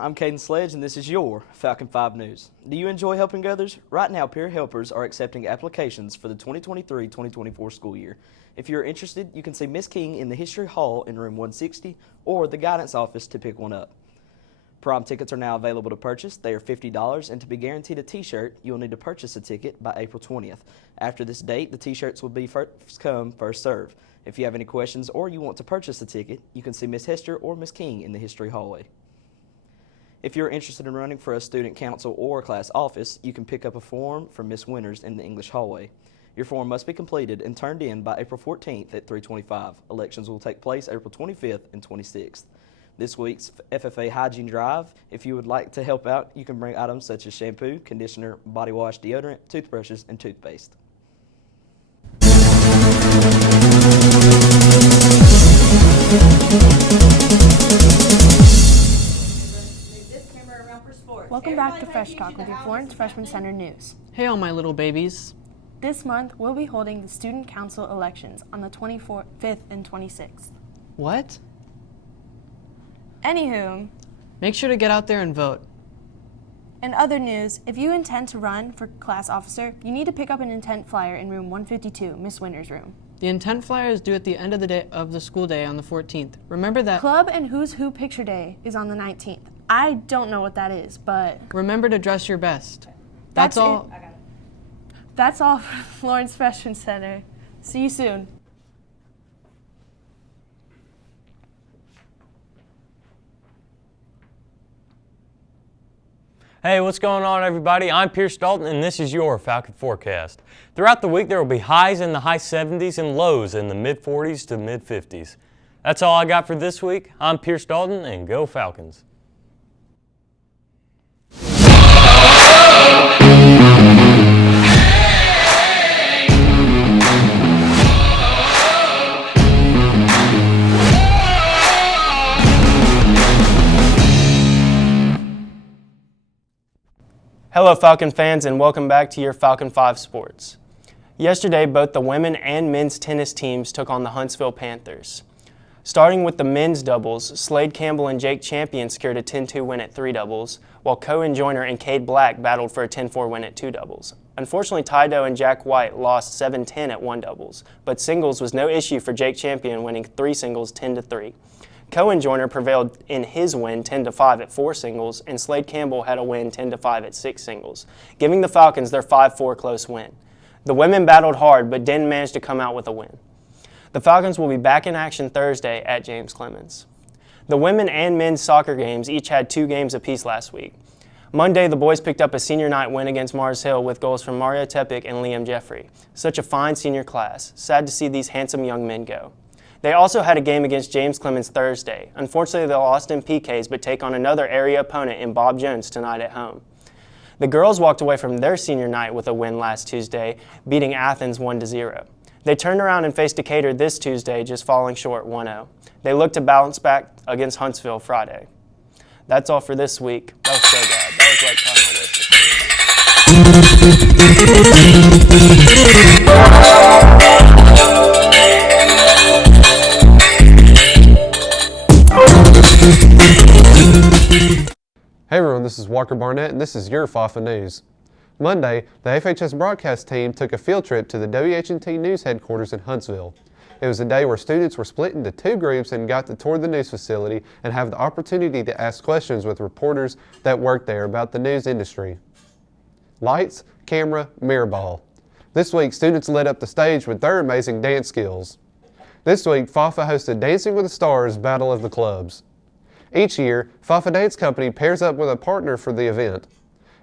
everyone. I'm Caden Sledge, and this is your Falcon 5 News. Do you enjoy helping others? Right now, Peer Helpers are accepting applications for the 2023-2024 school year. If you're interested, you can see Miss King in the History Hall in room 160 or the guidance office to pick one up. Prom tickets are now available to purchase. They are $50, and to be guaranteed a t-shirt, you will need to purchase a ticket by April 20th. After this date, the t-shirts will be first come, first serve. If you have any questions or you want to purchase a ticket, you can see Miss Hester or Miss King in the History Hallway. If you're interested in running for a student council or class office, you can pick up a form from Miss Winters in the English hallway. Your form must be completed and turned in by April 14th at 3:25. Elections will take place April 25th and 26th. This week's FFA Hygiene Drive, if you would like to help out, you can bring items such as shampoo, conditioner, body wash, deodorant, toothbrushes, and toothpaste. Welcome back to Fresh Talk with your Florence Freshman Center News. Hey all my little babies. This month, we'll be holding the Student Council elections on the 25th and 26th. What? Anywho, Make sure to get out there and vote. in other news, if you intend to run for class officer, you need to pick up an intent flyer in room 152, Miss Winter's room. The intent flyer is due at the end of the school day on the 14th. Remember that. Club and Who's Who picture day is on the 19th. I don't know what that is, but Remember to dress your best. That's all. That's all for Florence Freshman Center. See you soon. Hey, what's going on, everybody? I'm Pierce Dalton, and this is your Falcon Forecast. Throughout the week, there will be highs in the high 70s and lows in the mid-40s to mid-50s. That's all I got for this week. I'm Pierce Dalton, and go Falcons. Hello Falcon fans, and welcome back to your Falcon 5 Sports. Yesterday, both the women and men's tennis teams took on the Huntsville Panthers. Starting with the men's doubles, Slade Campbell and Jake Champion secured a 10-2 win at 3 doubles, while Cohen Joyner and Cade Black battled for a 10-4 win at 2 doubles. Unfortunately, Tydo and Jack White lost 7-10 at 1 doubles, but singles was no issue for Jake Champion, winning 3 singles 10-3. Cohen Joyner prevailed in his win 10-5 at 4 singles, and Slade Campbell had a win 10-5 at 6 singles, giving the Falcons their 5-4 close win. The women battled hard, but didn't manage to come out with a win. The Falcons will be back in action Thursday at James Clemens. The women and men's soccer games each had 2 games apiece last week. Monday, the boys picked up a senior night win against Mars Hill with goals from Mario Tepic and Liam Jeffrey. Such a fine senior class. Sad to see these handsome young men go. They also had a game against James Clemens Thursday. Unfortunately, they lost in PKs, but take on another area opponent in Bob Jones tonight at home. The girls walked away from their senior night with a win last Tuesday, beating Athens 1-0. They turned around and faced Decatur this Tuesday, just falling short 1-0. They look to bounce back against Huntsville Friday. That's all for this week. That was so bad. That was like Hey everyone, this is Walker Barnett, and this is your FAFA News. Monday, the FHS broadcast team took a field trip to the WHNT News headquarters in Huntsville. It was a day where students were split into 2 groups and got to tour the news facility and have the opportunity to ask questions with reporters that work there about the news industry. Lights, camera, mirror ball. This week, students lit up the stage with their amazing dance skills. This week, FAFA hosted Dancing with the Stars Battle of the Clubs. Each year, FAFA Dance Company pairs up with a partner for the event.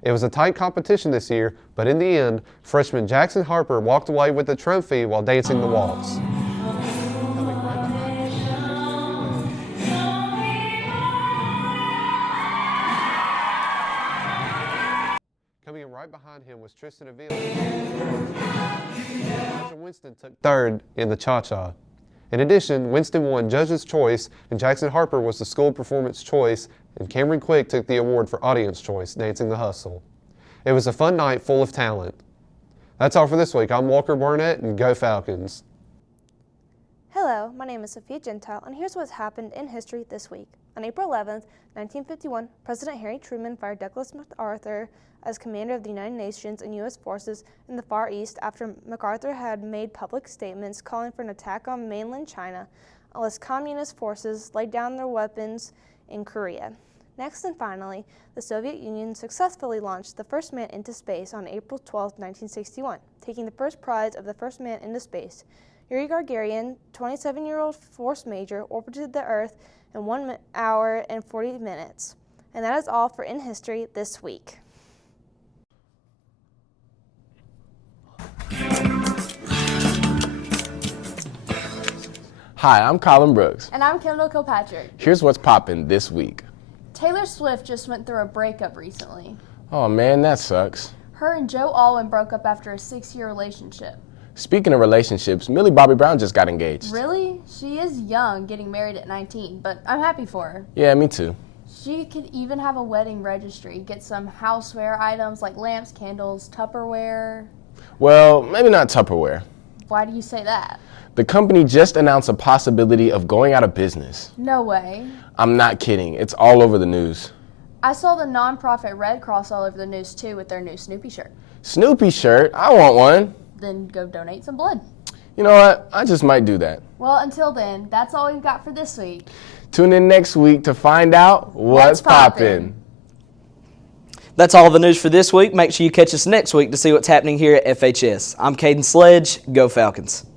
It was a tight competition this year, but in the end, freshman Jackson Harper walked away with the trophy while dancing the waltz. Coming in right behind him was Tristan Avila. Winston took 3rd in the cha-cha. In addition, Winston won Judge's Choice, and Jackson Harper was the School Performance Choice, and Cameron Quick took the award for Audience Choice, Dancing the Hustle. It was a fun night full of talent. That's all for this week. I'm Walker Barnett, and go Falcons. Hello, my name is Sophia Gentile, and here's what's happened in history this week. On April 11th, 1951, President Harry Truman fired Douglas MacArthur as commander of the United Nations and U.S. forces in the Far East after MacArthur had made public statements calling for an attack on mainland China unless communist forces laid down their weapons in Korea. Next and finally, the Soviet Union successfully launched the first man into space on April 12, 1961, taking the first prize of the first man into space. Yuri Gagarin, 27-year-old force major, orbited the Earth in 1 hour and 40 minutes. And that is all for In History this week. Hi, I'm Colin Brooks. And I'm Kendall Kilpatrick. Here's what's poppin' this week. Taylor Swift just went through a breakup recently. Oh man, that sucks. Her and Joe Alwyn broke up after a 6-year relationship. Speaking of relationships, Millie Bobby Brown just got engaged. Really? She is young, getting married at 19, but I'm happy for her. Yeah, me too. She could even have a wedding registry, get some houseware items like lamps, candles, Tupperware. Well, maybe not Tupperware. Why do you say that? The company just announced a possibility of going out of business. No way. I'm not kidding. It's all over the news. I saw the nonprofit Red Cross all over the news too with their new Snoopy shirt. Snoopy shirt? I want one. Then go donate some blood. You know what? I just might do that. Well, until then, that's all we've got for this week. Tune in next week to find out what's poppin'. That's all the news for this week. Make sure you catch us next week to see what's happening here at FHS. I'm Caden Sledge. Go Falcons.